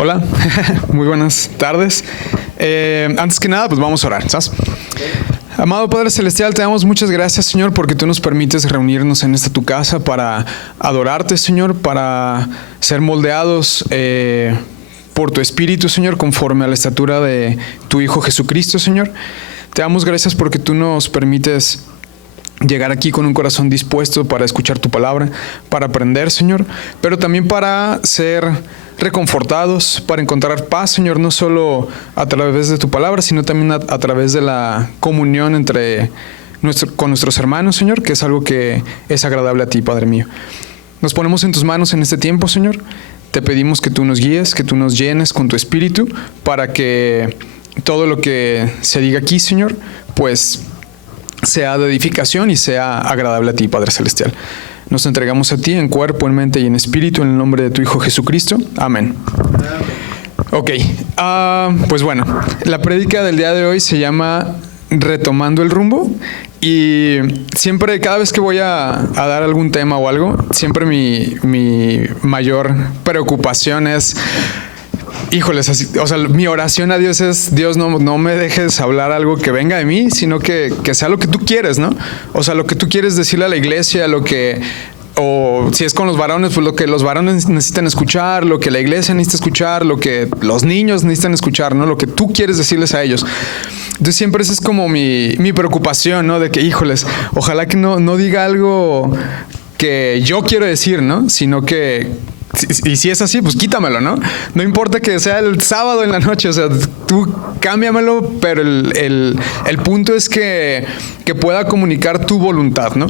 Hola, muy buenas tardes. Antes que nada, pues vamos a orar, ¿sabes? Amado Padre Celestial, te damos muchas gracias, Señor, porque tú nos permites reunirnos en esta tu casa para adorarte, Señor, para ser moldeados por tu Espíritu, Señor, conforme a la estatura de tu Hijo Jesucristo, Señor. Te damos gracias porque tú nos permites llegar aquí con un corazón dispuesto para escuchar tu palabra, para aprender, Señor, pero también para ser reconfortados, para encontrar paz, Señor, no solo a través de tu palabra, sino también a través de la comunión con nuestros hermanos, Señor, que es algo que es agradable a ti, Padre mío. Nos ponemos en tus manos en este tiempo, Señor. Te pedimos que tú nos guíes, que tú nos llenes con tu Espíritu, para que todo lo que se diga aquí, Señor, pues sea de edificación y sea agradable a ti, Padre Celestial. Nos entregamos a ti en cuerpo, en mente y en espíritu, en el nombre de tu Hijo Jesucristo. Amén. Ok, pues bueno, la prédica del día de hoy se llama Retomando el rumbo. Y siempre, cada vez que voy a dar algún tema o algo, siempre mi mayor preocupación es: híjoles, o sea, mi oración a Dios es: Dios, no me dejes hablar algo que venga de mí, sino que sea lo que tú quieres, ¿no? O sea, lo que tú quieres decirle a la iglesia, o si es con los varones, pues lo que los varones necesitan escuchar, lo que la iglesia necesita escuchar, lo que los niños necesitan escuchar, ¿no? Lo que tú quieres decirles a ellos. Entonces siempre esa es como mi preocupación, ¿no? De que, híjoles, ojalá que no diga algo que yo quiero decir, ¿no? Sino que, y si es así, pues quítamelo, ¿no? No importa que sea el sábado en la noche, o sea, tú cámbiamelo, pero el punto es que pueda comunicar tu voluntad, ¿no?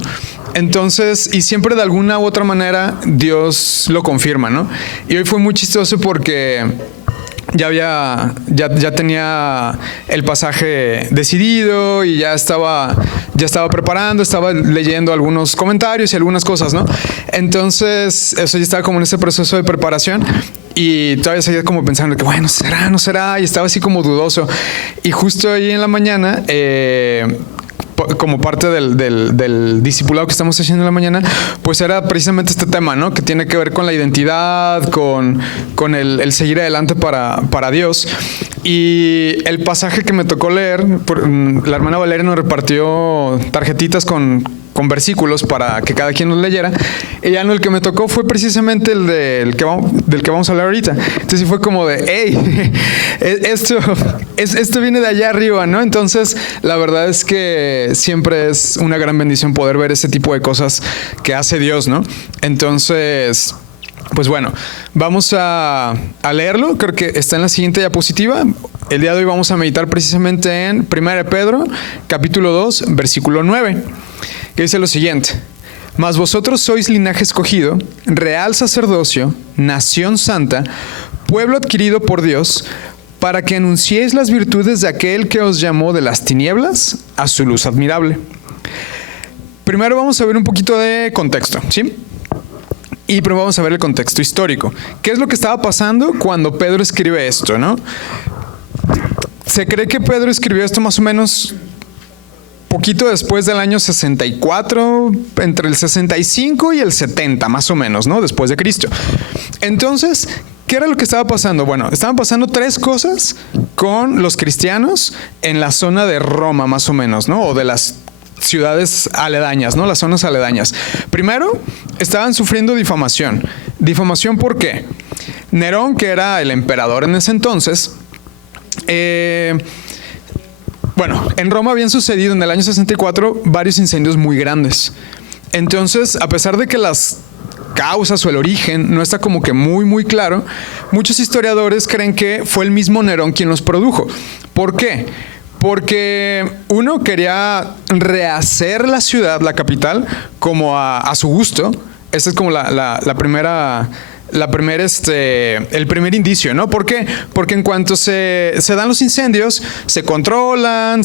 Entonces, y siempre de alguna u otra manera Dios lo confirma, ¿no? Y hoy fue muy chistoso porque ya tenía el pasaje decidido y ya estaba preparando, estaba leyendo algunos comentarios y algunas cosas, ¿no? Entonces, eso ya estaba como en ese proceso de preparación y todavía seguía como pensando que, bueno, ¿será? ¿No será? Y estaba así como dudoso. Y justo ahí en la mañana, como parte del discipulado que estamos haciendo en la mañana, pues era precisamente este tema, ¿no? Que tiene que ver con la identidad, con el seguir adelante para Dios. Y el pasaje que me tocó leer, la hermana Valeria nos repartió tarjetitas con versículos para que cada quien los leyera. Y ya no, el que me tocó fue precisamente del que vamos a hablar ahorita. Entonces fue como de, hey, esto viene de allá arriba, ¿no? Entonces la verdad es que siempre es una gran bendición poder ver ese tipo de cosas que hace Dios, ¿no? Entonces, pues bueno, vamos a leerlo. Creo que está en la siguiente diapositiva. El día de hoy vamos a meditar precisamente en 1 Pedro, capítulo 2, versículo 9, que dice lo siguiente: Mas vosotros sois linaje escogido, real sacerdocio, nación santa, pueblo adquirido por Dios, para que anunciéis las virtudes de aquel que os llamó de las tinieblas a su luz admirable. Primero vamos a ver un poquito de contexto, ¿sí? Y primero vamos a ver el contexto histórico. ¿Qué es lo que estaba pasando cuando Pedro escribe esto, no? Se cree que Pedro escribió esto más o menos poquito después del año 64, entre el 65 y el 70, más o menos, ¿no? Después de Cristo. Entonces, ¿qué era lo que estaba pasando? Bueno, estaban pasando tres cosas con los cristianos en la zona de Roma, más o menos, ¿no? O de las ciudades aledañas, ¿no? Las zonas aledañas. Primero, estaban sufriendo difamación. ¿Difamación por qué? Nerón, que era el emperador en ese entonces, bueno, en Roma habían sucedido en el año 64 varios incendios muy grandes. Entonces, a pesar de que las causas o el origen no está como que muy claro, muchos historiadores creen que fue el mismo Nerón quien los produjo. ¿Por qué? Porque uno quería rehacer la ciudad, la capital, como a su gusto. Esa es como el primer indicio, ¿no? ¿Por qué? Porque en cuanto se dan los incendios, se controlan,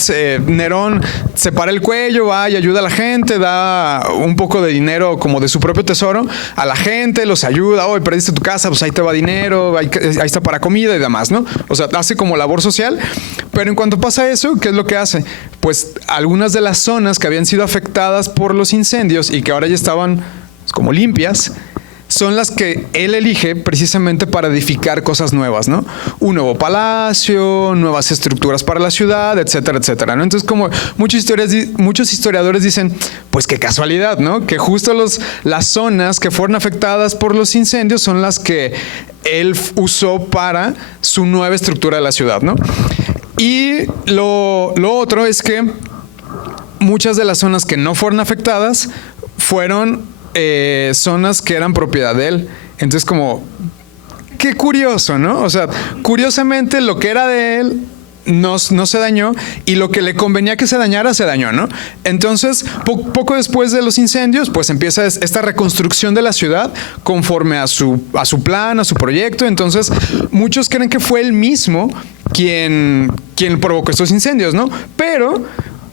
Nerón se para el cuello, va y ayuda a la gente, da un poco de dinero como de su propio tesoro a la gente, los ayuda: hoy perdiste tu casa, pues ahí te va dinero, ahí está para comida y demás, ¿no? O sea, hace como labor social. Pero en cuanto pasa eso, ¿qué es lo que hace? Pues algunas de las zonas que habían sido afectadas por los incendios y que ahora ya estaban como limpias, son las que él elige precisamente para edificar cosas nuevas, ¿no? Un nuevo palacio, nuevas estructuras para la ciudad, etcétera, etcétera, ¿no? Entonces, como muchos historiadores dicen, pues qué casualidad, ¿no? Que justo las zonas que fueron afectadas por los incendios son las que él usó para su nueva estructura de la ciudad, ¿no? Y lo otro es que muchas de las zonas que no fueron afectadas fueron zonas que eran propiedad de él. Entonces, como, qué curioso, ¿no? O sea, curiosamente lo que era de él no se dañó, y lo que le convenía que se dañara, se dañó, ¿no? Entonces, poco después de los incendios, pues empieza esta reconstrucción de la ciudad conforme a su plan, a su proyecto. Entonces, muchos creen que fue él mismo quien provocó estos incendios, ¿no? Pero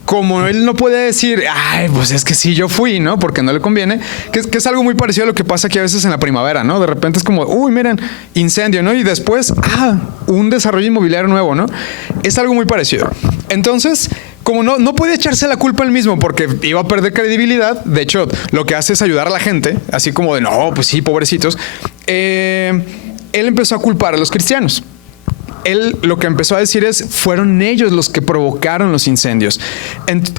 como él no puede decir, ay, pues es que sí, yo fui, ¿no? Porque no le conviene, que es algo muy parecido a lo que pasa aquí a veces en la primavera, ¿no? De repente es como, uy, miren, incendio, ¿no? Y después, un desarrollo inmobiliario nuevo, ¿no? Es algo muy parecido. Entonces, como no puede echarse la culpa él mismo porque iba a perder credibilidad, de hecho, lo que hace es ayudar a la gente, así como de, no, pues sí, pobrecitos, él empezó a culpar a los cristianos. Él lo que empezó a decir es, fueron ellos los que provocaron los incendios.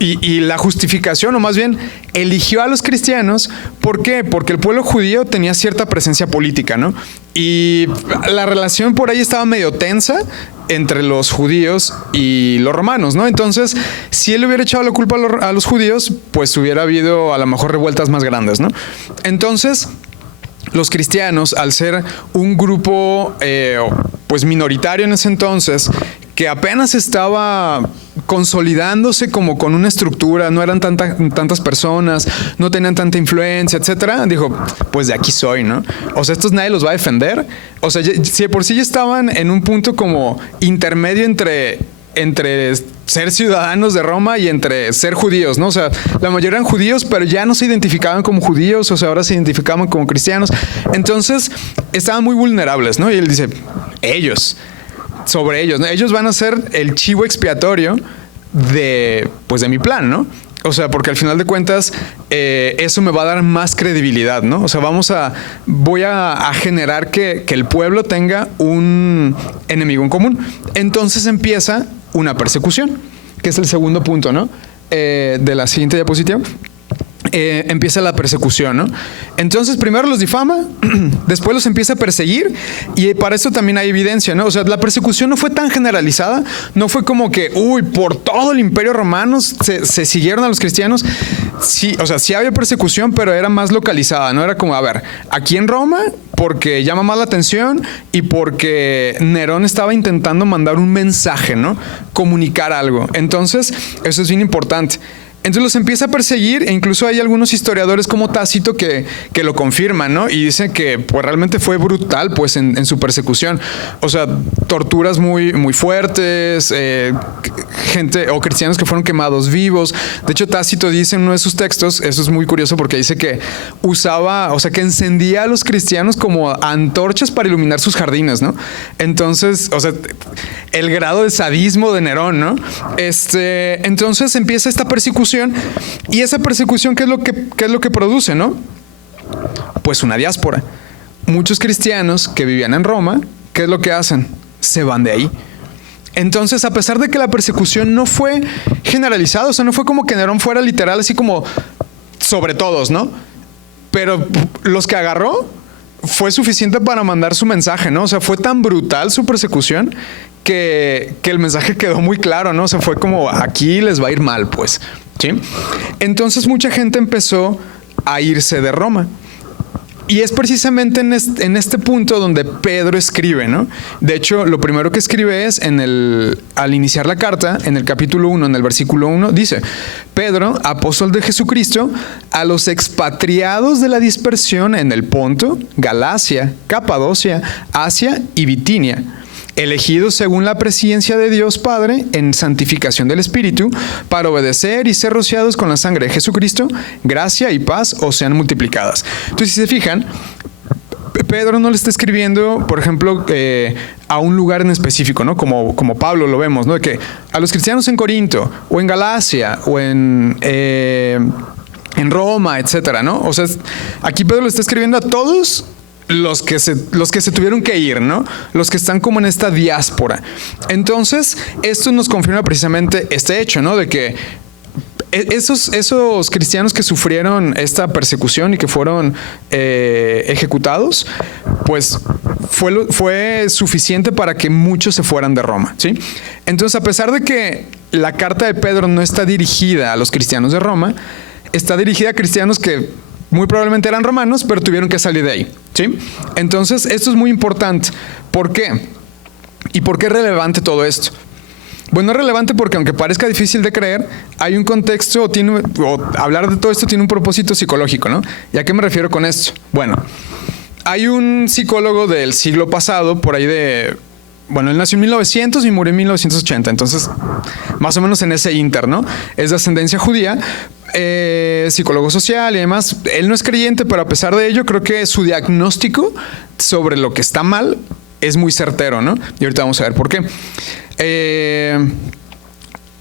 Y la justificación, o más bien, eligió a los cristianos. ¿Por qué? Porque el pueblo judío tenía cierta presencia política, ¿no? Y la relación por ahí estaba medio tensa entre los judíos y los romanos, ¿no? Entonces, si él hubiera echado la culpa a los judíos, pues hubiera habido a lo mejor revueltas más grandes, ¿no? Entonces, los cristianos, al ser un grupo pues minoritario en ese entonces, que apenas estaba consolidándose como con una estructura, no eran tantas personas, no tenían tanta influencia, etcétera, dijo, pues de aquí soy, ¿no? O sea, estos nadie los va a defender. O sea, si de por sí ya estaban en un punto como intermedio entre ser ciudadanos de Roma y entre ser judíos, ¿no? O sea, la mayoría eran judíos, pero ya no se identificaban como judíos, o sea, ahora se identificaban como cristianos. Entonces, estaban muy vulnerables, ¿no? Y él dice, sobre ellos, ¿no? Ellos van a ser el chivo expiatorio de mi plan, ¿no? O sea, porque al final de cuentas eso me va a dar más credibilidad, ¿no? O sea, voy a generar que el pueblo tenga un enemigo en común. Entonces empieza una persecución, que es el segundo punto, ¿no? De la siguiente diapositiva. Empieza la persecución, ¿no? Entonces primero los difama, después los empieza a perseguir, y para eso también hay evidencia, ¿no? O sea, la persecución no fue tan generalizada, no fue como que, por todo el imperio romano se siguieron a los cristianos. Sí, o sea, sí había persecución, pero era más localizada, ¿no? Era como, a ver, aquí en Roma, porque llama más la atención y porque Nerón estaba intentando mandar un mensaje, ¿no? Comunicar algo. Entonces, eso es bien importante. Entonces los empieza a perseguir, e incluso hay algunos historiadores como Tácito que lo confirman, ¿no? Y dicen que pues realmente fue brutal pues en su persecución. O sea, torturas muy, muy fuertes, gente o cristianos que fueron quemados vivos. De hecho, Tácito dice en uno de sus textos, eso es muy curioso porque dice que que encendía a los cristianos como antorchas para iluminar sus jardines, ¿no? Entonces, o sea, el grado de sadismo de Nerón, ¿no? Entonces empieza esta persecución. Y esa persecución, ¿qué es lo que produce, no? Pues una diáspora. Muchos cristianos que vivían en Roma, ¿qué es lo que hacen? Se van de ahí. Entonces, a pesar de que la persecución no fue generalizada, o sea, no fue como que Nerón fuera literal así como sobre todos, ¿no? Pero los que agarró fue suficiente para mandar su mensaje, ¿no? O sea, fue tan brutal su persecución que el mensaje quedó muy claro, ¿no? O sea, fue como, aquí les va a ir mal, pues, ¿sí? Entonces mucha gente empezó a irse de Roma. Y es precisamente en este punto donde Pedro escribe, ¿no? De hecho, lo primero que escribe es al iniciar la carta, en el capítulo 1, en el versículo 1, dice, Pedro, apóstol de Jesucristo, a los expatriados de la dispersión en el Ponto, Galacia, Capadocia, Asia y Bitinia, elegidos según la presciencia de Dios Padre en santificación del Espíritu, para obedecer y ser rociados con la sangre de Jesucristo, gracia y paz os sean multiplicadas. Entonces, si se fijan, Pedro no le está escribiendo, por ejemplo, a un lugar en específico, ¿no? Como Pablo lo vemos, ¿no? De que a los cristianos en Corinto, o en Galacia, o en en Roma, etcétera, ¿no? O sea, aquí Pedro le está escribiendo a todos los que se tuvieron que ir, ¿no? Los que están como en esta diáspora. Entonces, esto nos confirma precisamente este hecho, ¿no? De que esos cristianos que sufrieron esta persecución y que fueron ejecutados, pues fue suficiente para que muchos se fueran de Roma, ¿sí? Entonces, a pesar de que la carta de Pedro no está dirigida a los cristianos de Roma, está dirigida a cristianos que muy probablemente eran romanos, pero tuvieron que salir de ahí, ¿sí? Entonces, esto es muy importante. ¿Por qué? ¿Y por qué es relevante todo esto? Bueno, es relevante porque aunque parezca difícil de creer, hay un contexto o hablar de todo esto tiene un propósito psicológico, ¿no? ¿Y a qué me refiero con esto? Bueno, hay un psicólogo del siglo pasado, por ahí bueno, él nació en 1900 y murió en 1980, entonces más o menos en ese inter, ¿no? Es de ascendencia judía, psicólogo social y demás. Él no es creyente, pero a pesar de ello, creo que su diagnóstico sobre lo que está mal es muy certero, ¿no? Y ahorita vamos a ver por qué.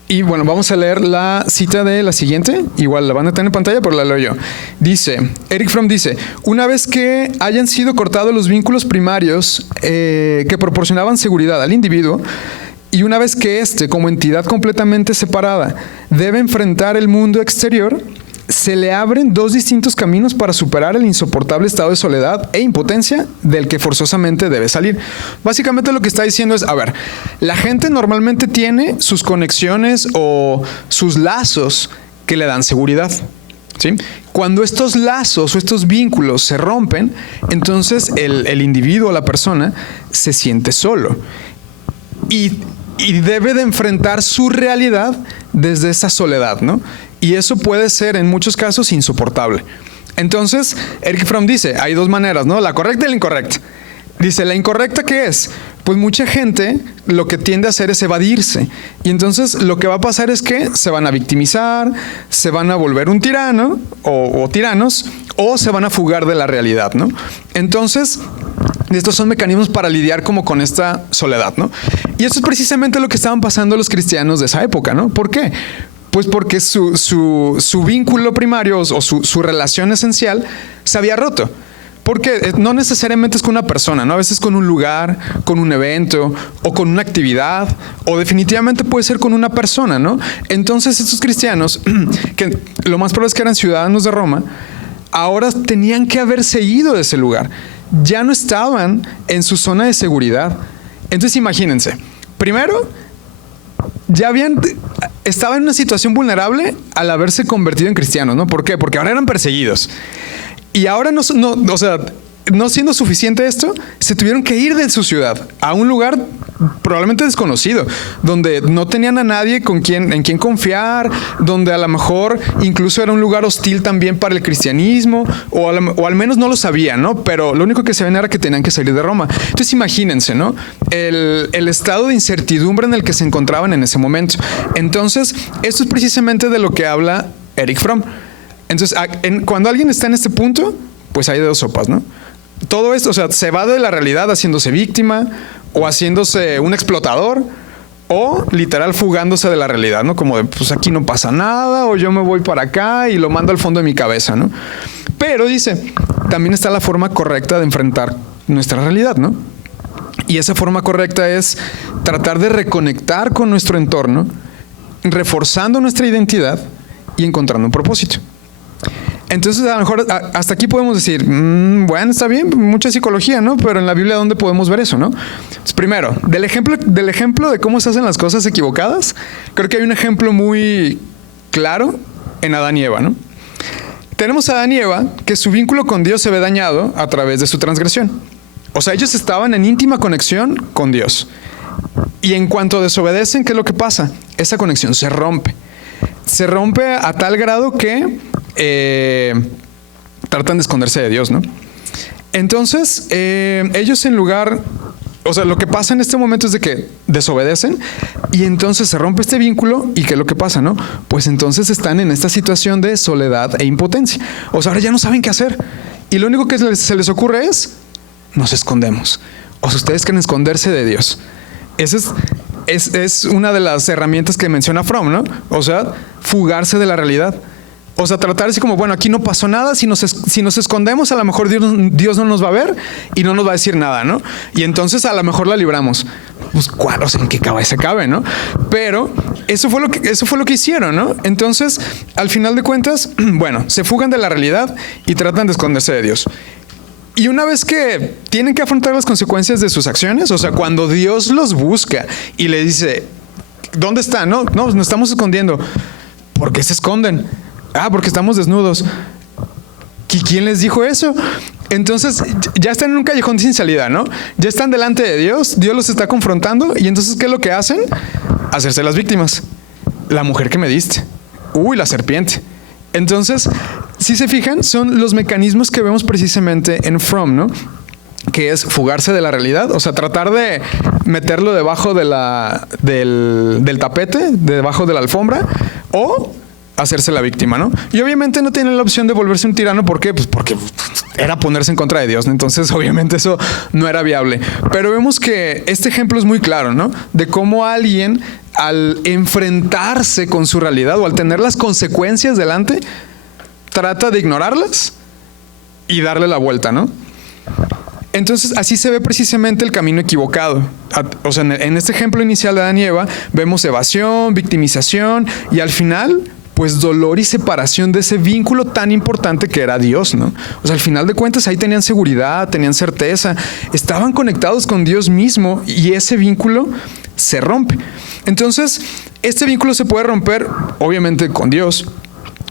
Y bueno, vamos a leer la cita de la siguiente. Igual la van a tener en pantalla, pero la leo yo. Dice, Eric Fromm dice, una vez que hayan sido cortados los vínculos primarios que proporcionaban seguridad al individuo, y una vez que éste, como entidad completamente separada, debe enfrentar el mundo exterior, se le abren dos distintos caminos para superar el insoportable estado de soledad e impotencia del que forzosamente debe salir. Básicamente lo que está diciendo es, a ver, la gente normalmente tiene sus conexiones o sus lazos que le dan seguridad, ¿sí? Cuando estos lazos o estos vínculos se rompen, entonces el individuo o la persona se siente solo y debe de enfrentar su realidad desde esa soledad, ¿no? Y eso puede ser en muchos casos insoportable. Entonces, Eric Fromm dice, hay dos maneras, ¿no? La correcta y la incorrecta. Dice, ¿la incorrecta qué es? Pues mucha gente lo que tiende a hacer es evadirse. Y entonces lo que va a pasar es que se van a victimizar, se van a volver un tirano o tiranos, o se van a fugar de la realidad, ¿no? Entonces, estos son mecanismos para lidiar como con esta soledad, ¿no? Y esto es precisamente lo que estaban pasando los cristianos de esa época, ¿no? ¿Por qué? Pues porque su vínculo primario o su relación esencial se había roto. Porque no necesariamente es con una persona, ¿no? A veces con un lugar, con un evento o con una actividad, o definitivamente puede ser con una persona, ¿no? Entonces estos cristianos, que lo más probable es que eran ciudadanos de Roma, ahora tenían que haberse ido de ese lugar. Ya no estaban en su zona de seguridad. Entonces imagínense, primero, estaba en una situación vulnerable al haberse convertido en cristianos, ¿no? ¿Por qué? Porque ahora eran perseguidos. Y ahora no siendo suficiente esto, se tuvieron que ir de su ciudad a un lugar probablemente desconocido, donde no tenían a nadie en quien confiar, donde a lo mejor incluso era un lugar hostil también para el cristianismo, o al menos no lo sabían, ¿no? Pero lo único que sabían era que tenían que salir de Roma. Entonces imagínense, ¿no? El estado de incertidumbre en el que se encontraban en ese momento. Entonces, esto es precisamente de lo que habla Eric Fromm. Entonces, cuando alguien está en este punto, pues hay de dos sopas, ¿no? Todo esto, o sea, se va de la realidad haciéndose víctima o haciéndose un explotador o literal fugándose de la realidad, ¿no? Como de, pues aquí no pasa nada o yo me voy para acá y lo mando al fondo de mi cabeza, ¿no? Pero dice, también está la forma correcta de enfrentar nuestra realidad, ¿no? Y esa forma correcta es tratar de reconectar con nuestro entorno, reforzando nuestra identidad y encontrando un propósito. Entonces, a lo mejor hasta aquí podemos decir, bueno, está bien, mucha psicología, ¿no? Pero en la Biblia, ¿dónde podemos ver eso, no? Entonces, primero, del ejemplo de cómo se hacen las cosas equivocadas, creo que hay un ejemplo muy claro en Adán y Eva, ¿no? Tenemos a Adán y Eva que su vínculo con Dios se ve dañado a través de su transgresión. O sea, ellos estaban en íntima conexión con Dios. Y en cuanto desobedecen, ¿qué es lo que pasa? Esa conexión se rompe. Se rompe a tal grado que tratan de esconderse de Dios, ¿no? Entonces, ellos lo que pasa en este momento es de que desobedecen y entonces se rompe este vínculo y ¿qué es lo que pasa, no? Pues entonces están en esta situación de soledad e impotencia. O sea, ahora ya no saben qué hacer y lo único que se les ocurre es nos escondemos. O sea, ustedes quieren esconderse de Dios. Esa es una de las herramientas que menciona Fromm, ¿no? O sea, fugarse de la realidad. O sea, tratar así como, bueno, aquí no pasó nada, si nos escondemos, a lo mejor Dios no nos va a ver y no nos va a decir nada, ¿no? Y entonces a lo mejor la libramos. Pues, ¿cuál? O sea, ¿en qué cabeza cabe, no? Pero eso fue lo que hicieron, ¿no? Entonces, al final de cuentas, bueno, se fugan de la realidad y tratan de esconderse de Dios. Y una vez que tienen que afrontar las consecuencias de sus acciones, o sea, cuando Dios los busca y le dice, ¿dónde están? No, nos estamos escondiendo. ¿Por qué se esconden? Porque estamos desnudos. ¿Y quién les dijo eso? Entonces ya están en un callejón sin salida, ¿no? Ya están delante de Dios, Dios los está confrontando y entonces ¿qué es lo que hacen? Hacerse las víctimas. La mujer que me diste. La serpiente. Entonces, si se fijan, son los mecanismos que vemos precisamente en Fromm, ¿no? Que es fugarse de la realidad, o sea, tratar de meterlo debajo de del tapete, debajo de la alfombra, o hacerse la víctima, ¿no? Y obviamente no tiene la opción de volverse un tirano. ¿Por qué? Pues porque era ponerse en contra de Dios, ¿no? Entonces, obviamente eso no era viable. Pero vemos que este ejemplo es muy claro, ¿no? De cómo alguien, al enfrentarse con su realidad o al tener las consecuencias delante, trata de ignorarlas y darle la vuelta, ¿no? Entonces, así se ve precisamente el camino equivocado. O sea, en este ejemplo inicial de Adán y Eva, vemos evasión, victimización y al final, pues dolor y separación de ese vínculo tan importante que era Dios, ¿no? O sea, al final de cuentas ahí tenían seguridad, tenían certeza, estaban conectados con Dios mismo y ese vínculo se rompe. Entonces, este vínculo se puede romper, obviamente, con Dios,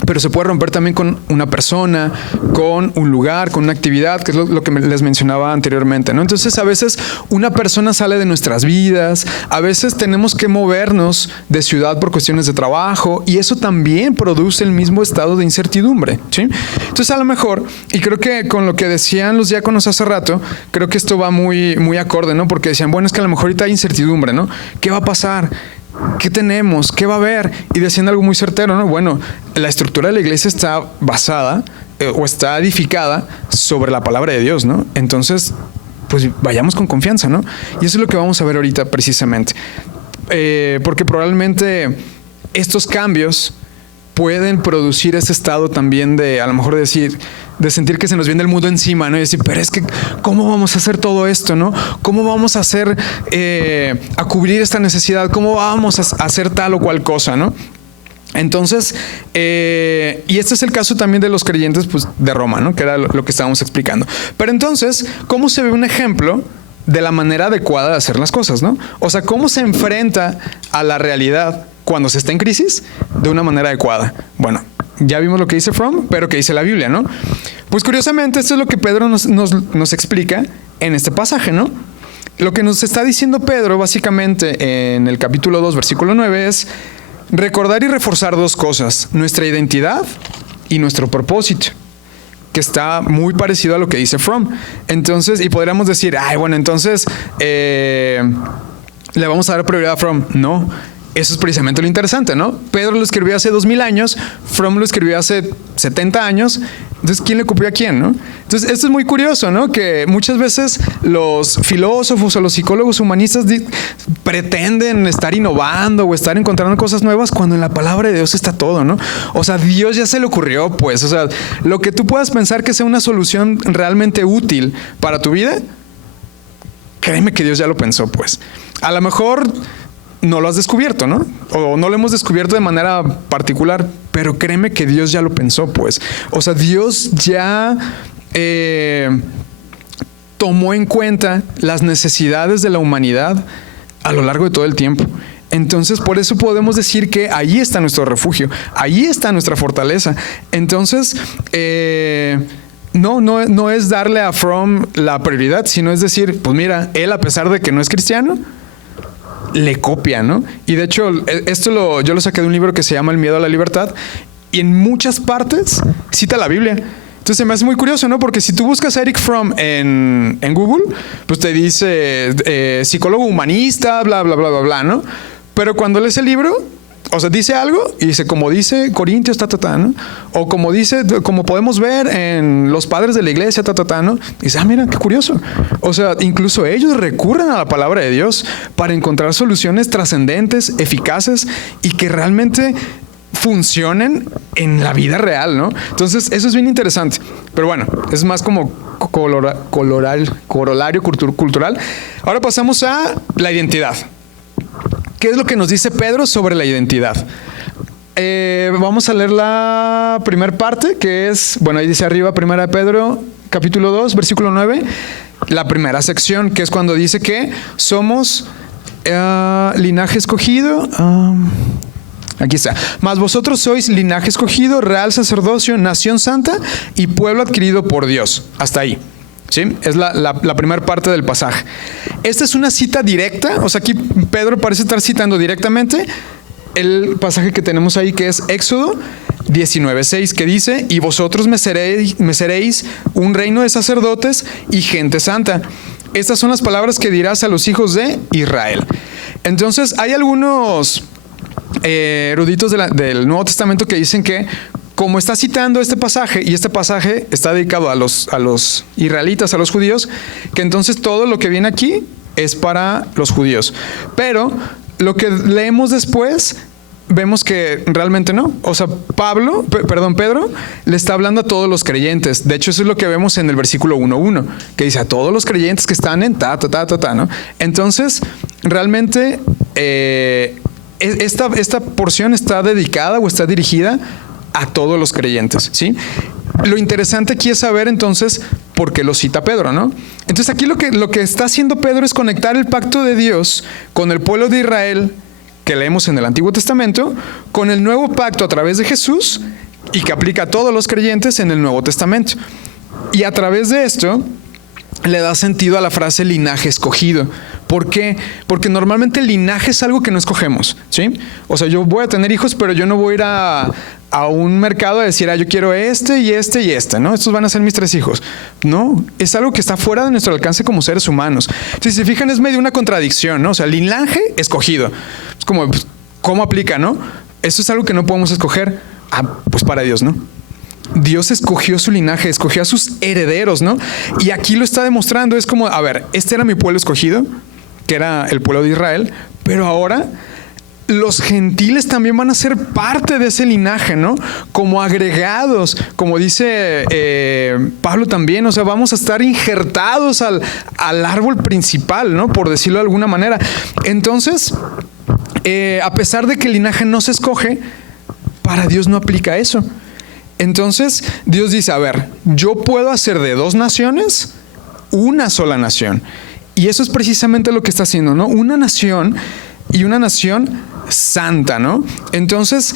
pero se puede romper también con una persona, con un lugar, con una actividad, que es lo que les mencionaba anteriormente, ¿no? Entonces, a veces una persona sale de nuestras vidas, a veces tenemos que movernos de ciudad por cuestiones de trabajo y eso también produce el mismo estado de incertidumbre, ¿sí? Entonces, a lo mejor, y creo que con lo que decían los diáconos hace rato, creo que esto va muy, muy acorde, ¿no? Porque decían, bueno, es que a lo mejor ahorita hay incertidumbre, ¿no? ¿Qué va a pasar? ¿Qué tenemos? ¿Qué va a haber? Y decían algo muy certero, ¿no? Bueno, la estructura de la iglesia está basada o está edificada sobre la palabra de Dios, ¿no? Entonces, pues vayamos con confianza, ¿no? Y eso es lo que vamos a ver ahorita precisamente. Porque probablemente estos cambios pueden producir ese estado también de, a lo mejor de sentir que se nos viene el mundo encima, ¿no? Y decir, pero es que, ¿cómo vamos a hacer todo esto, no? ¿Cómo vamos a hacer, a cubrir esta necesidad? ¿Cómo vamos a hacer tal o cual cosa, no? Entonces, y este es el caso también de los creyentes, pues, de Roma, ¿no? Que era lo que estábamos explicando. Pero entonces, ¿cómo se ve un ejemplo de la manera adecuada de hacer las cosas, ¿no? O sea, ¿cómo se enfrenta a la realidad cuando se está en crisis de una manera adecuada? Bueno, ya vimos lo que dice Fromm, pero ¿qué dice la Biblia, no? Pues curiosamente, esto es lo que Pedro nos explica en este pasaje, ¿no? Lo que nos está diciendo Pedro, básicamente, en el capítulo 2, versículo 9, es recordar y reforzar dos cosas: nuestra identidad y nuestro propósito, que está muy parecido a lo que dice Fromm. Entonces, y podríamos decir, bueno, entonces le vamos a dar prioridad a Fromm. No, eso es precisamente lo interesante, ¿no? Pedro lo escribió hace 2000 años, Fromm lo escribió hace 70 años. Entonces, ¿quién le copió a quién, no? Entonces, esto es muy curioso, ¿no? Que muchas veces los filósofos o los psicólogos humanistas pretenden estar innovando o estar encontrando cosas nuevas cuando en la palabra de Dios está todo, ¿no? O sea, Dios ya se le ocurrió, pues. O sea, lo que tú puedas pensar que sea una solución realmente útil para tu vida, créeme que Dios ya lo pensó, pues. A lo mejor no lo has descubierto, ¿no? O no lo hemos descubierto de manera particular, pero créeme que Dios ya lo pensó, pues. O sea, Dios ya tomó en cuenta las necesidades de la humanidad a lo largo de todo el tiempo. Entonces, por eso podemos decir que ahí está nuestro refugio, ahí está nuestra fortaleza. Entonces, no es darle a Fromm la prioridad, sino es decir, pues mira, él, a pesar de que no es cristiano, le copia, ¿no? Y de hecho, yo lo saqué de un libro que se llama El miedo a la libertad, y en muchas partes cita la Biblia. Entonces se me hace muy curioso, ¿no? Porque si tú buscas a Eric Fromm en Google, pues te dice psicólogo humanista, bla, bla, bla, bla, bla, ¿no? Pero cuando lees el libro, o sea, dice algo y dice, como dice Corintios, ¿no? O como podemos ver en los padres de la iglesia, ¿no? Y dice, mira, qué curioso. O sea, incluso ellos recurren a la palabra de Dios para encontrar soluciones trascendentes, eficaces y que realmente funcionen en la vida real, ¿no? Entonces, eso es bien interesante. Pero bueno, es más como corolario cultural. Ahora pasamos a la identidad. ¿Qué es lo que nos dice Pedro sobre la identidad? Vamos a leer la primera parte, que es, bueno, ahí dice arriba, 1 Pedro, capítulo 2, versículo 9, la primera sección, que es cuando dice que somos linaje escogido. Aquí está. Mas vosotros sois linaje escogido, real sacerdocio, nación santa y pueblo adquirido por Dios. Hasta ahí. ¿Sí? Es la primera parte del pasaje. Esta es una cita directa. O sea, aquí Pedro parece estar citando directamente el pasaje que tenemos ahí, que es Éxodo 19:6, que dice: y vosotros me seréis un reino de sacerdotes y gente santa. Estas son las palabras que dirás a los hijos de Israel. Entonces, hay algunos eruditos del Nuevo Testamento que dicen que, como está citando este pasaje, y este pasaje está dedicado a los israelitas, a los judíos, que entonces todo lo que viene aquí es para los judíos. Pero lo que leemos después, vemos que realmente no. O sea, Pedro le está hablando a todos los creyentes. De hecho, eso es lo que vemos en el versículo 1:1, que dice a todos los creyentes que están en ¿no? Entonces, realmente esta porción está dedicada o está dirigida a todos los creyentes, ¿sí? Lo interesante aquí es saber entonces por qué lo cita Pedro, ¿no? Entonces aquí lo que está haciendo Pedro es conectar el pacto de Dios con el pueblo de Israel que leemos en el Antiguo Testamento con el nuevo pacto a través de Jesús y que aplica a todos los creyentes en el Nuevo Testamento. Y a través de esto le da sentido a la frase linaje escogido. ¿Por qué? Porque normalmente el linaje es algo que no escogemos, ¿sí? O sea, yo voy a tener hijos, pero yo no voy a ir a un mercado a decir, yo quiero este y este y este, ¿no? Estos van a ser mis 3 hijos. No, es algo que está fuera de nuestro alcance como seres humanos. Si se fijan, es medio una contradicción, ¿no? O sea, linaje escogido. Es como, ¿cómo aplica, no? Eso es algo que no podemos escoger. Pues para Dios, ¿no? Dios escogió su linaje, escogió a sus herederos, ¿no? Y aquí lo está demostrando. Es como, este era mi pueblo escogido, que era el pueblo de Israel, pero ahora los gentiles también van a ser parte de ese linaje, ¿no? Como agregados, como dice Pablo también, o sea, vamos a estar injertados al árbol principal, ¿no? Por decirlo de alguna manera. Entonces, a pesar de que el linaje no se escoge, para Dios no aplica eso. Entonces, Dios dice, yo puedo hacer de 2 naciones una sola nación. Y eso es precisamente lo que está haciendo, ¿no? Una nación y una nación santa, ¿no? Entonces,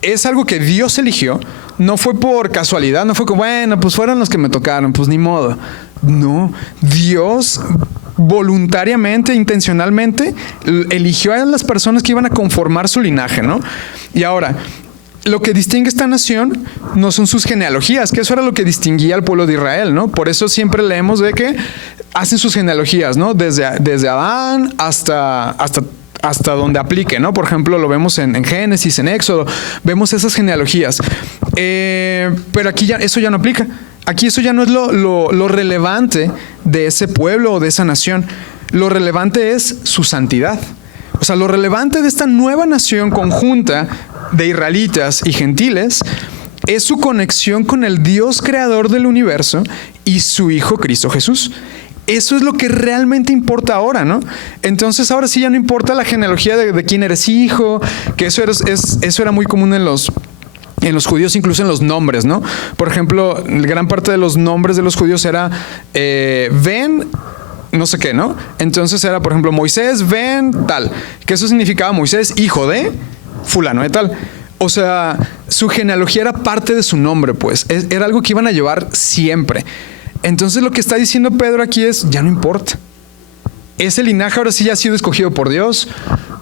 es algo que Dios eligió. No fue por casualidad, no fue como, pues fueron los que me tocaron, pues ni modo. No, Dios voluntariamente, intencionalmente, eligió a las personas que iban a conformar su linaje, ¿no? Y ahora, lo que distingue esta nación no son sus genealogías, que eso era lo que distinguía al pueblo de Israel, ¿no? Por eso siempre leemos de que hacen sus genealogías, ¿no? Desde Adán hasta donde aplique, ¿no? Por ejemplo, lo vemos en Génesis, en Éxodo, vemos esas genealogías. Pero aquí eso ya no aplica. Aquí eso ya no es lo relevante de ese pueblo o de esa nación. Lo relevante es su santidad. O sea, lo relevante de esta nueva nación conjunta de israelitas y gentiles es su conexión con el Dios creador del universo y su Hijo Cristo Jesús. Eso es lo que realmente importa ahora, ¿no? Entonces ahora sí ya no importa la genealogía de quién eres hijo, que eso era muy común en los judíos, incluso en los nombres, ¿no? Por ejemplo, gran parte de los nombres de los judíos era ven no sé qué, ¿no? Entonces era, por ejemplo, Moisés ven tal, que eso significaba Moisés hijo de fulano de tal. O sea, su genealogía era parte de su nombre, pues. Era algo que iban a llevar siempre. Entonces lo que está diciendo Pedro aquí es, ya no importa. Ese linaje ahora sí ya ha sido escogido por Dios.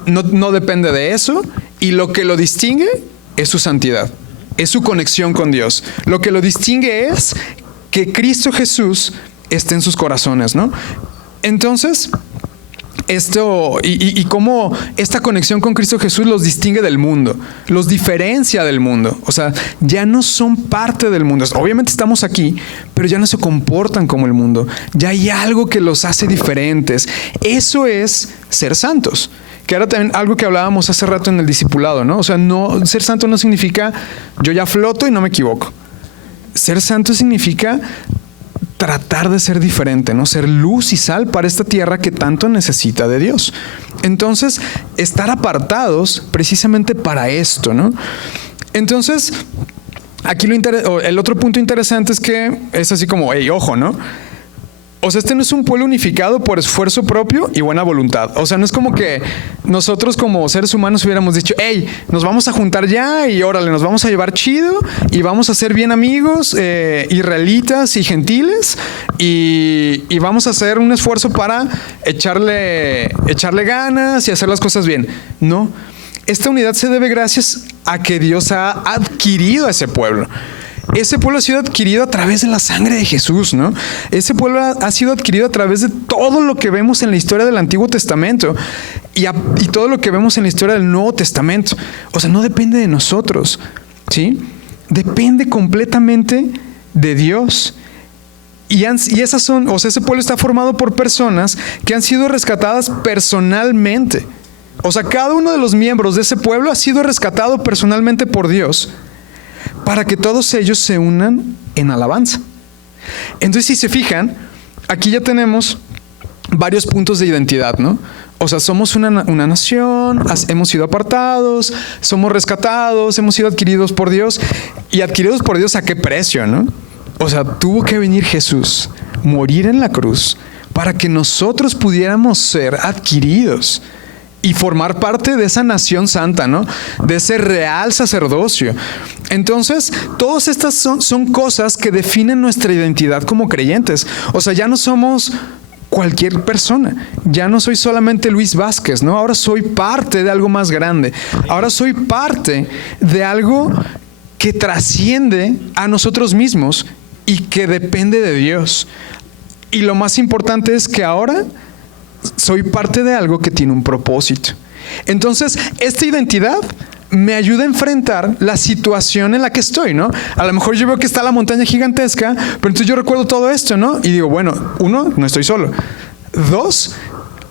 No depende de eso. Y lo que lo distingue es su santidad. Es su conexión con Dios. Lo que lo distingue es que Cristo Jesús esté en sus corazones, ¿no? Entonces, esto y cómo esta conexión con Cristo Jesús los distingue del mundo, los diferencia del mundo. O sea, ya no son parte del mundo. Obviamente estamos aquí, pero ya no se comportan como el mundo. Ya hay algo que los hace diferentes. Eso es ser santos. que era también algo que hablábamos hace rato en el discipulado, ¿no? O sea, no, ser santo no significa yo ya floto y no me equivoco. Ser santo significa tratar de ser diferente, ¿no? Ser luz y sal para esta tierra que tanto necesita de Dios. Entonces, estar apartados precisamente para esto, ¿no? Entonces, aquí el otro punto interesante es que es así como, hey, ojo, ¿no? O sea, este no es un pueblo unificado por esfuerzo propio y buena voluntad. O sea, no es como que nosotros como seres humanos hubiéramos dicho, hey, nos vamos a juntar ya y órale, nos vamos a llevar chido y vamos a ser bien amigos, israelitas y gentiles y vamos a hacer un esfuerzo para echarle ganas y hacer las cosas bien. No, esta unidad se debe gracias a que Dios ha adquirido a ese pueblo. Ese pueblo ha sido adquirido a través de la sangre de Jesús, ¿no? Ese pueblo ha sido adquirido a través de todo lo que vemos en la historia del Antiguo Testamento y todo lo que vemos en la historia del Nuevo Testamento. O sea, no depende de nosotros, ¿sí? Depende completamente de Dios. Y esas son, o sea, ese pueblo está formado por personas que han sido rescatadas personalmente. O sea, cada uno de los miembros de ese pueblo ha sido rescatado personalmente por Dios, para que todos ellos se unan en alabanza. Entonces, si se fijan, aquí ya tenemos varios puntos de identidad, ¿no? O sea, somos una nación, hemos sido apartados, somos rescatados, hemos sido adquiridos por Dios. ¿Y adquiridos por Dios a qué precio, no? O sea, tuvo que venir Jesús, morir en la cruz, para que nosotros pudiéramos ser adquiridos y formar parte de esa nación santa, ¿no? De ese real sacerdocio. Entonces, todas estas son cosas que definen nuestra identidad como creyentes. O sea, ya no somos cualquier persona. Ya no soy solamente Luis Vázquez, ¿no? Ahora soy parte de algo más grande. Ahora soy parte de algo que trasciende a nosotros mismos y que depende de Dios. Y lo más importante es que ahora soy parte de algo que tiene un propósito. Entonces, esta identidad me ayuda a enfrentar la situación en la que estoy, ¿no? A lo mejor yo veo que está la montaña gigantesca, pero entonces yo recuerdo todo esto, ¿no? Y digo, bueno, 1, no estoy solo. 2,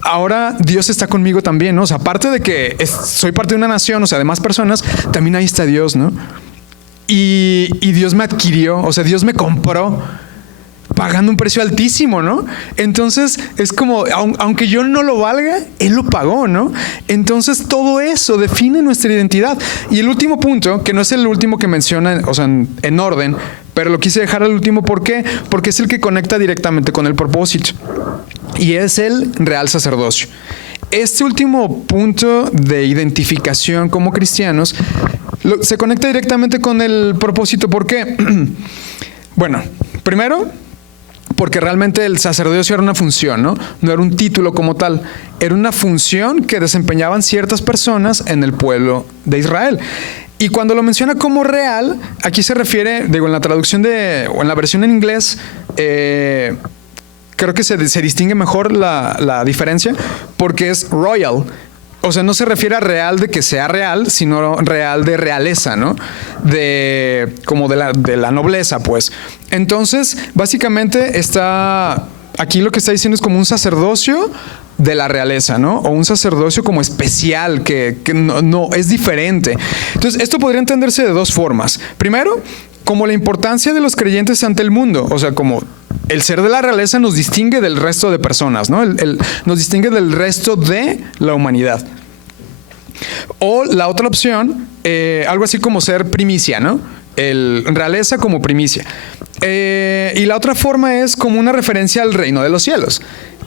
ahora Dios está conmigo también, ¿no? O sea, aparte de que soy parte de una nación, o sea, de más personas, también ahí está Dios, ¿no? Y Dios me adquirió, o sea, Dios me compró pagando un precio altísimo, ¿no? Entonces es como, aunque yo no lo valga, Él lo pagó, ¿no? Entonces todo eso define nuestra identidad. Y el último punto, que no es el último que menciona, o sea, en orden, pero lo quise dejar al último, ¿por qué? Porque es el que conecta directamente con el propósito. Y es el real sacerdocio. Este último punto de identificación como cristianos se conecta directamente con el propósito. ¿Por qué? Bueno, primero, porque realmente el sacerdocio era una función, ¿no? No era un título como tal. Era una función que desempeñaban ciertas personas en el pueblo de Israel. Y cuando lo menciona como real, aquí se refiere, digo, en la traducción o en la versión en inglés, creo que se distingue mejor la diferencia, porque es royal. O sea, no se refiere a real de que sea real, sino real de realeza, ¿no? Como de la nobleza, pues. Entonces, básicamente aquí lo que está diciendo es como un sacerdocio de la realeza, ¿no? O un sacerdocio como especial, que no es diferente. Entonces, esto podría entenderse de dos formas. Primero, como la importancia de los creyentes ante el mundo. O sea, como el ser de la realeza nos distingue del resto de personas, ¿no? Nos distingue del resto de la humanidad. O la otra opción, algo así como ser primicia, ¿no? Realeza como primicia. Y la otra forma es como una referencia al reino de los cielos,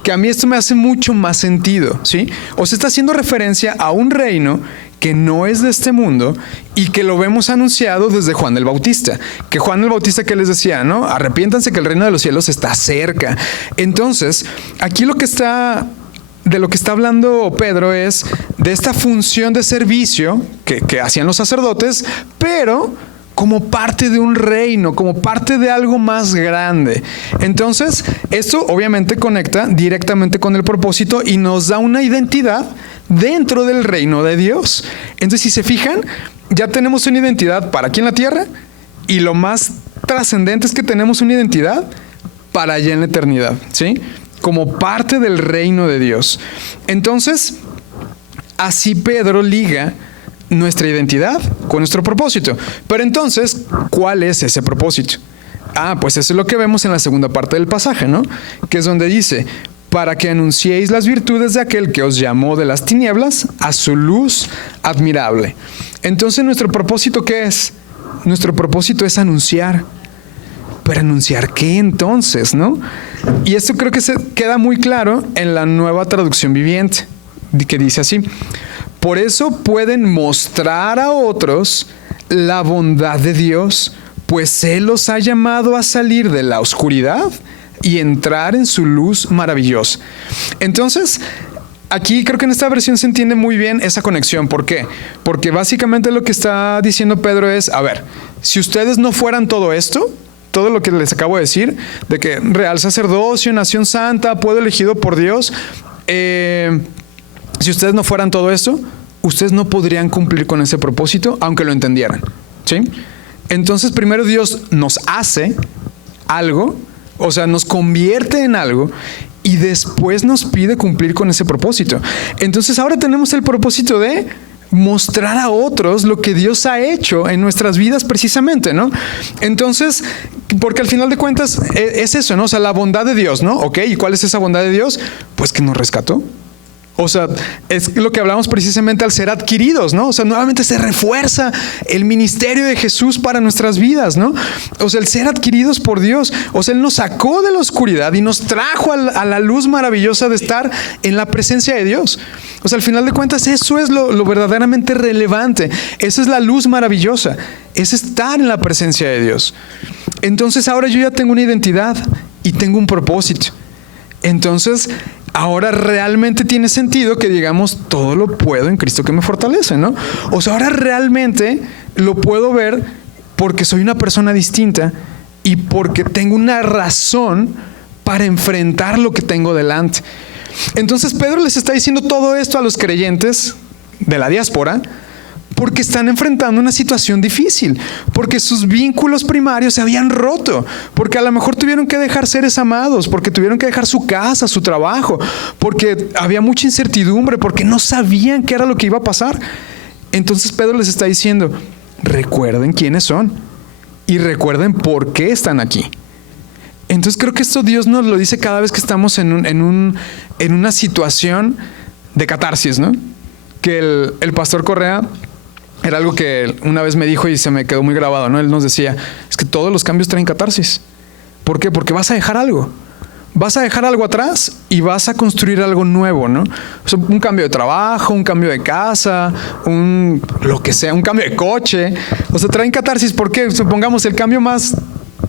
que a mí esto me hace mucho más sentido, ¿sí? O sea, está haciendo referencia a un reino que no es de este mundo y que lo vemos anunciado desde Juan el Bautista. Que Juan el Bautista, que les decía, ¿no? Arrepiéntanse que el reino de los cielos está cerca. Entonces, aquí de lo que está hablando Pedro es de esta función de servicio que hacían los sacerdotes, pero como parte de un reino, como parte de algo más grande. Entonces, esto obviamente conecta directamente con el propósito y nos da una identidad dentro del reino de Dios. Entonces, si se fijan, ya tenemos una identidad para aquí en la tierra y lo más trascendente es que tenemos una identidad para allá en la eternidad, ¿sí? Como parte del reino de Dios. Entonces, así Pedro liga nuestra identidad con nuestro propósito. Pero entonces, ¿cuál es ese propósito? Pues eso es lo que vemos en la segunda parte del pasaje, ¿no? Que es donde dice, para que anunciéis las virtudes de aquel que os llamó de las tinieblas a su luz admirable. Entonces, ¿nuestro propósito qué es? Nuestro propósito es anunciar. ¿Pero anunciar qué entonces, no? Y esto creo que se queda muy claro en la Nueva Traducción Viviente, que dice así: por eso pueden mostrar a otros la bondad de Dios, pues Él los ha llamado a salir de la oscuridad y entrar en su luz maravillosa. Entonces, aquí creo que en esta versión se entiende muy bien esa conexión. ¿Por qué? Porque básicamente lo que está diciendo Pedro es, a ver, si ustedes no fueran todo esto, todo lo que les acabo de decir, de que real sacerdocio, nación santa, pueblo elegido por Dios, si ustedes no fueran todo esto, ustedes no podrían cumplir con ese propósito, aunque lo entendieran, ¿sí? Entonces, primero Dios nos hace algo, o sea, nos convierte en algo, y después nos pide cumplir con ese propósito. Entonces, ahora tenemos el propósito de mostrar a otros lo que Dios ha hecho en nuestras vidas precisamente, ¿no? Entonces, porque al final de cuentas es eso, ¿no? O sea, la bondad de Dios, ¿no? Ok, ¿y cuál es esa bondad de Dios? Pues que nos rescató. O sea, es lo que hablamos precisamente al ser adquiridos, ¿no? O sea, nuevamente se refuerza el ministerio de Jesús para nuestras vidas, ¿no? O sea, el ser adquiridos por Dios. O sea, Él nos sacó de la oscuridad y nos trajo a la luz maravillosa de estar en la presencia de Dios. O sea, al final de cuentas, eso es lo verdaderamente relevante. Esa es la luz maravillosa. Es estar en la presencia de Dios. Entonces, ahora yo ya tengo una identidad y tengo un propósito. Entonces, ahora realmente tiene sentido que digamos, todo lo puedo en Cristo que me fortalece, ¿no? O sea, ahora realmente lo puedo ver porque soy una persona distinta y porque tengo una razón para enfrentar lo que tengo delante. Entonces, Pedro les está diciendo todo esto a los creyentes de la diáspora porque están enfrentando una situación difícil, porque sus vínculos primarios se habían roto, porque a lo mejor tuvieron que dejar seres amados, porque tuvieron que dejar su casa, su trabajo, porque había mucha incertidumbre, porque no sabían qué era lo que iba a pasar. Entonces Pedro les está diciendo, recuerden quiénes son y recuerden por qué están aquí. Entonces creo que esto Dios nos lo dice cada vez que estamos en una situación de catarsis, ¿no? Que el pastor Correa era algo que una vez me dijo y se me quedó muy grabado, ¿no? Él nos decía, es que todos los cambios traen catarsis. ¿Por qué? Porque vas a dejar algo. Vas a dejar algo atrás y vas a construir algo nuevo, ¿no? O sea, un cambio de trabajo, un cambio de casa, lo que sea, un cambio de coche. O sea, traen catarsis. ¿Por qué? Supongamos el cambio más,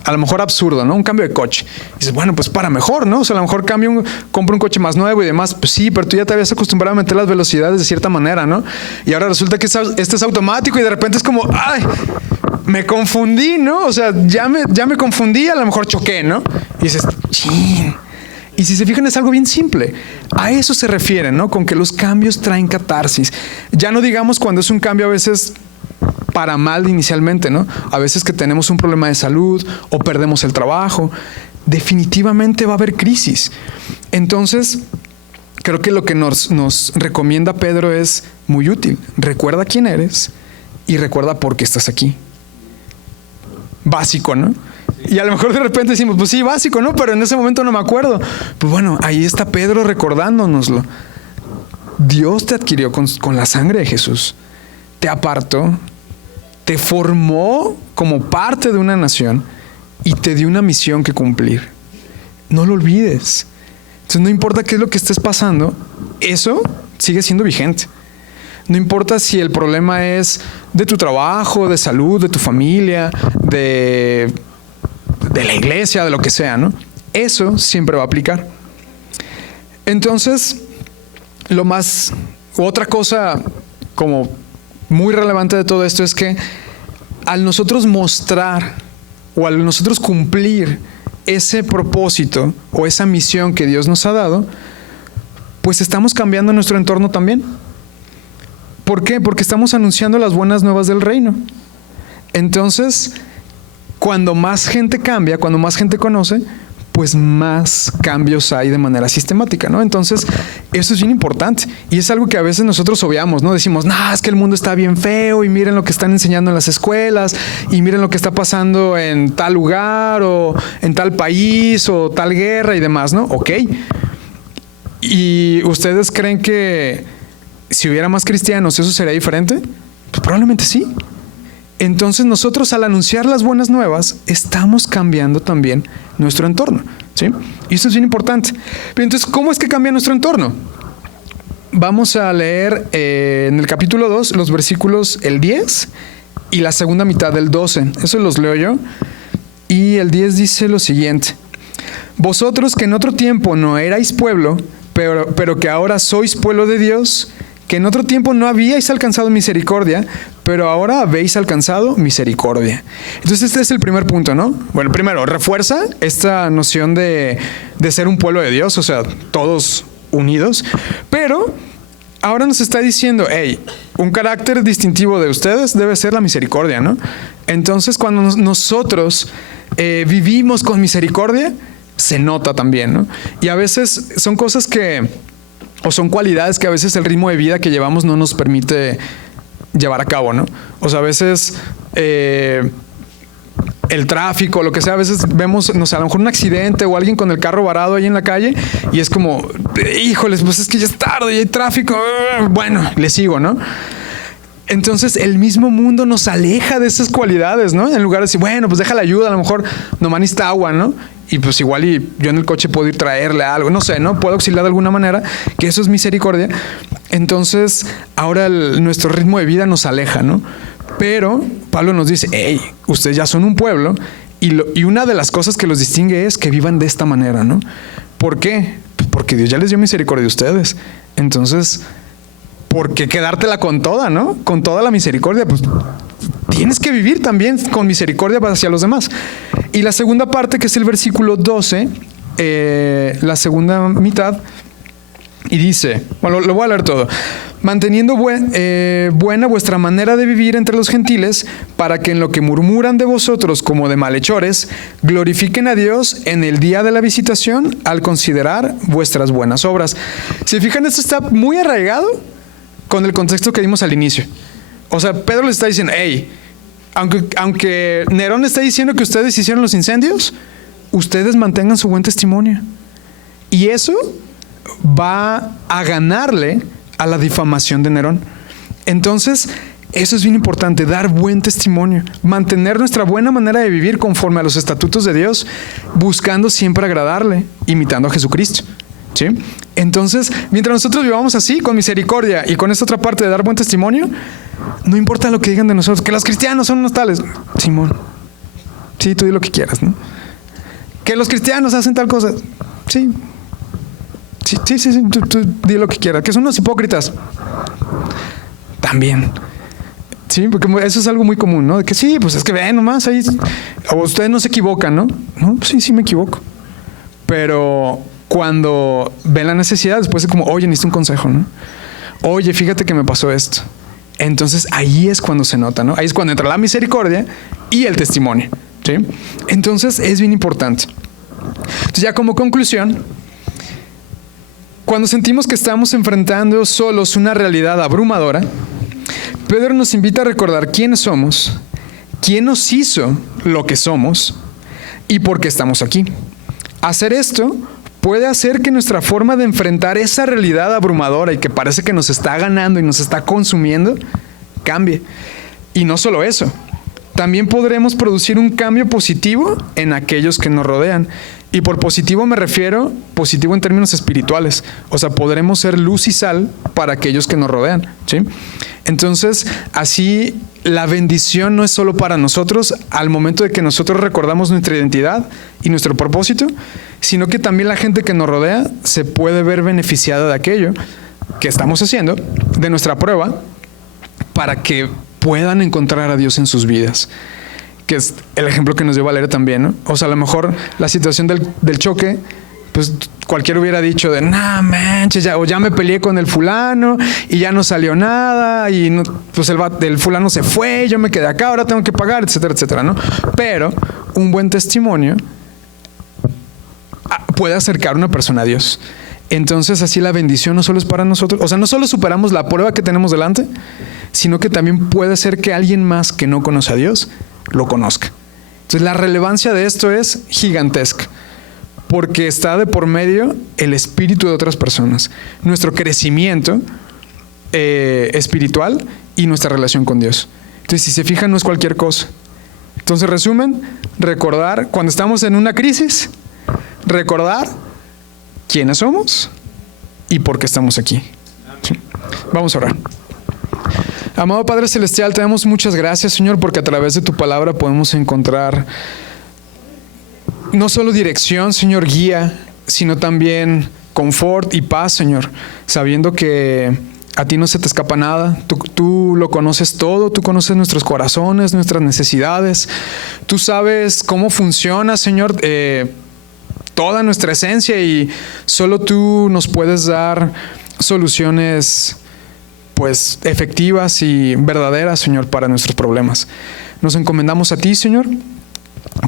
a lo mejor absurdo, ¿no? Un cambio de coche. Y dices, bueno, pues para mejor, ¿no? O sea, a lo mejor compro un coche más nuevo y demás. Pues sí, pero tú ya te habías acostumbrado a meter las velocidades de cierta manera, ¿no? Y ahora resulta que este es automático y de repente es como, ¡ay! Me confundí, ¿no? O sea, ya me confundí, a lo mejor choqué, ¿no? Y dices, ¡chin! Y si se fijan, es algo bien simple. A eso se refiere, ¿no? Con que los cambios traen catarsis. Ya no digamos cuando es un cambio a veces para mal inicialmente, ¿no? A veces que tenemos un problema de salud o perdemos el trabajo, definitivamente va a haber crisis. Entonces, creo que lo que nos recomienda Pedro es muy útil. Recuerda quién eres y recuerda por qué estás aquí. Básico, ¿no? Y a lo mejor de repente decimos, pues sí, básico, ¿no? Pero en ese momento no me acuerdo. Pues bueno, ahí está Pedro recordándonoslo. Dios te adquirió con la sangre de Jesús. Te apartó, te formó como parte de una nación y te dio una misión que cumplir. No lo olvides. Entonces no importa qué es lo que estés pasando, eso sigue siendo vigente. No importa si el problema es de tu trabajo, de salud, de tu familia, de la iglesia, de lo que sea, ¿no? Eso siempre va a aplicar. Entonces, otra cosa como muy relevante de todo esto es que al nosotros mostrar o al nosotros cumplir ese propósito o esa misión que Dios nos ha dado, pues estamos cambiando nuestro entorno también. ¿Por qué? Porque estamos anunciando las buenas nuevas del reino. Entonces, cuando más gente cambia, cuando más gente conoce, pues más cambios hay de manera sistemática, ¿no? Entonces, eso es bien importante. Y es algo que a veces nosotros obviamos, ¿no? Decimos, no, es que el mundo está bien feo y miren lo que están enseñando en las escuelas y miren lo que está pasando en tal lugar o en tal país o tal guerra y demás, ¿no? Ok. ¿Y ustedes creen que si hubiera más cristianos eso sería diferente? Pues probablemente sí. Entonces nosotros al anunciar las buenas nuevas estamos cambiando también nuestro entorno, ¿sí? Y eso es bien importante. Pero entonces, ¿cómo es que cambia nuestro entorno? Vamos a leer en el capítulo 2 los versículos el 10 y la segunda mitad del 12. Eso los leo yo. Y el 10 dice lo siguiente: vosotros que en otro tiempo no erais pueblo, pero que ahora sois pueblo de Dios, que en otro tiempo no habíais alcanzado misericordia, pero ahora habéis alcanzado misericordia. Entonces este es el primer punto, ¿no? Bueno, primero, refuerza esta noción de ser un pueblo de Dios, o sea, todos unidos, pero ahora nos está diciendo, hey, un carácter distintivo de ustedes debe ser la misericordia, ¿no? Entonces cuando nosotros vivimos con misericordia, se nota también, ¿no? Y a veces son cosas o son cualidades que a veces el ritmo de vida que llevamos no nos permite llevar a cabo, ¿no? O sea, a veces el tráfico, lo que sea, a veces vemos, no sé, a lo mejor un accidente o alguien con el carro varado ahí en la calle y es como, híjoles, pues es que ya es tarde y hay tráfico, bueno, le sigo, ¿no? Entonces el mismo mundo nos aleja de esas cualidades, ¿no? En lugar de decir, bueno, pues déjale ayuda, a lo mejor nomás necesita agua, ¿no? Y pues igual y yo en el coche puedo ir traerle algo, no sé, ¿no? Puedo auxiliar de alguna manera, que eso es misericordia. Entonces ahora nuestro ritmo de vida nos aleja, ¿no? Pero Pablo nos dice, hey, ustedes ya son un pueblo y una de las cosas que los distingue es que vivan de esta manera, ¿no? ¿Por qué? Pues porque Dios ya les dio misericordia a ustedes. Entonces, ¿por qué quedártela con toda, no? Con toda la misericordia, pues tienes que vivir también con misericordia hacia los demás. Y la segunda parte, que es el versículo 12, la segunda mitad, y dice, bueno, lo voy a leer todo. Manteniendo buena vuestra manera de vivir entre los gentiles, para que en lo que murmuran de vosotros como de malhechores, glorifiquen a Dios en el día de la visitación al considerar vuestras buenas obras. Si fijan, esto está muy arraigado con el contexto que dimos al inicio. O sea, Pedro les está diciendo, hey, aunque Nerón está diciendo que ustedes hicieron los incendios, ustedes mantengan su buen testimonio. Y eso va a ganarle a la difamación de Nerón. Entonces, eso es bien importante, dar buen testimonio, mantener nuestra buena manera de vivir conforme a los estatutos de Dios, buscando siempre agradarle, imitando a Jesucristo. ¿Sí? Entonces, mientras nosotros vivamos así, con misericordia y con esta otra parte de dar buen testimonio, no importa lo que digan de nosotros, que los cristianos son unos tales. Simón, sí, tú di lo que quieras, ¿no? Que los cristianos hacen tal cosa. Sí, tú di lo que quieras. Que son unos hipócritas. También. Sí, porque eso es algo muy común, ¿no? De que sí, pues es que ven nomás ahí. O ustedes no se equivocan, ¿no? No, pues sí me equivoco. Pero cuando ven la necesidad, después es como, oye, necesito un consejo, ¿no? Oye, fíjate que me pasó esto. Entonces ahí es cuando se nota, ¿no? Ahí es cuando entra la misericordia y el testimonio, ¿sí? Entonces es bien importante. Entonces ya como conclusión, cuando sentimos que estamos enfrentando solos una realidad abrumadora, Pedro nos invita a recordar quiénes somos, quién nos hizo lo que somos y por qué estamos aquí. Hacer esto puede hacer que nuestra forma de enfrentar esa realidad abrumadora y que parece que nos está ganando y nos está consumiendo, cambie. Y no solo eso, también podremos producir un cambio positivo en aquellos que nos rodean. Y por positivo me refiero, positivo en términos espirituales. O sea, podremos ser luz y sal para aquellos que nos rodean, ¿sí? Entonces, así la bendición no es solo para nosotros al momento de que nosotros recordamos nuestra identidad y nuestro propósito, sino que también la gente que nos rodea se puede ver beneficiada de aquello que estamos haciendo, de nuestra prueba, para que puedan encontrar a Dios en sus vidas. Que es el ejemplo que nos dio Valeria también, ¿no? O sea, a lo mejor la situación del choque, pues cualquiera hubiera dicho de, nah, manches, o ya me peleé con el fulano y ya no salió nada y no, pues el fulano se fue, yo me quedé acá, ahora tengo que pagar, etcétera, etcétera, ¿no? Pero un buen testimonio puede acercar a una persona a Dios. Entonces así la bendición no solo es para nosotros, o sea, no solo superamos la prueba que tenemos delante, sino que también puede ser que alguien más que no conoce a Dios lo conozca. Entonces la relevancia de esto es gigantesca, porque está de por medio el espíritu de otras personas, nuestro crecimiento espiritual y nuestra relación con Dios. Entonces, si se fijan, no es cualquier cosa. Entonces, resumen, recordar cuando estamos en una crisis, recordar quiénes somos y por qué estamos aquí. ¿Sí? Vamos a orar. Amado Padre Celestial, te damos muchas gracias, Señor, porque a través de tu palabra podemos encontrar no solo dirección, Señor, guía, sino también confort y paz, Señor, sabiendo que a ti no se te escapa nada. Tú lo conoces todo, tú conoces nuestros corazones, nuestras necesidades. Tú sabes cómo funciona, Señor, toda nuestra esencia, y solo tú nos puedes dar soluciones pues efectivas y verdaderas, Señor, para nuestros problemas. Nos encomendamos a ti, Señor,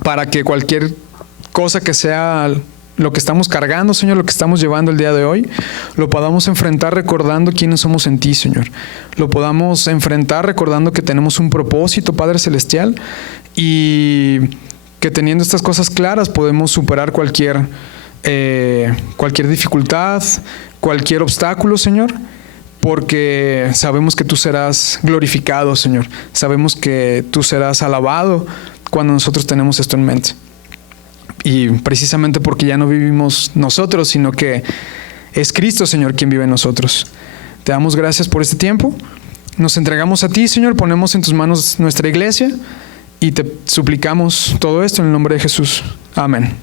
para que cualquier cosa que sea lo que estamos cargando, Señor, lo que estamos llevando el día de hoy, lo podamos enfrentar recordando quiénes somos en ti, Señor. Lo podamos enfrentar recordando que tenemos un propósito, Padre Celestial, y que teniendo estas cosas claras podemos superar cualquier dificultad, cualquier obstáculo, Señor, porque sabemos que tú serás glorificado, Señor. Sabemos que tú serás alabado cuando nosotros tenemos esto en mente. Y precisamente porque ya no vivimos nosotros, sino que es Cristo, Señor, quien vive en nosotros. Te damos gracias por este tiempo. Nos entregamos a ti, Señor, ponemos en tus manos nuestra iglesia y te suplicamos todo esto en el nombre de Jesús. Amén.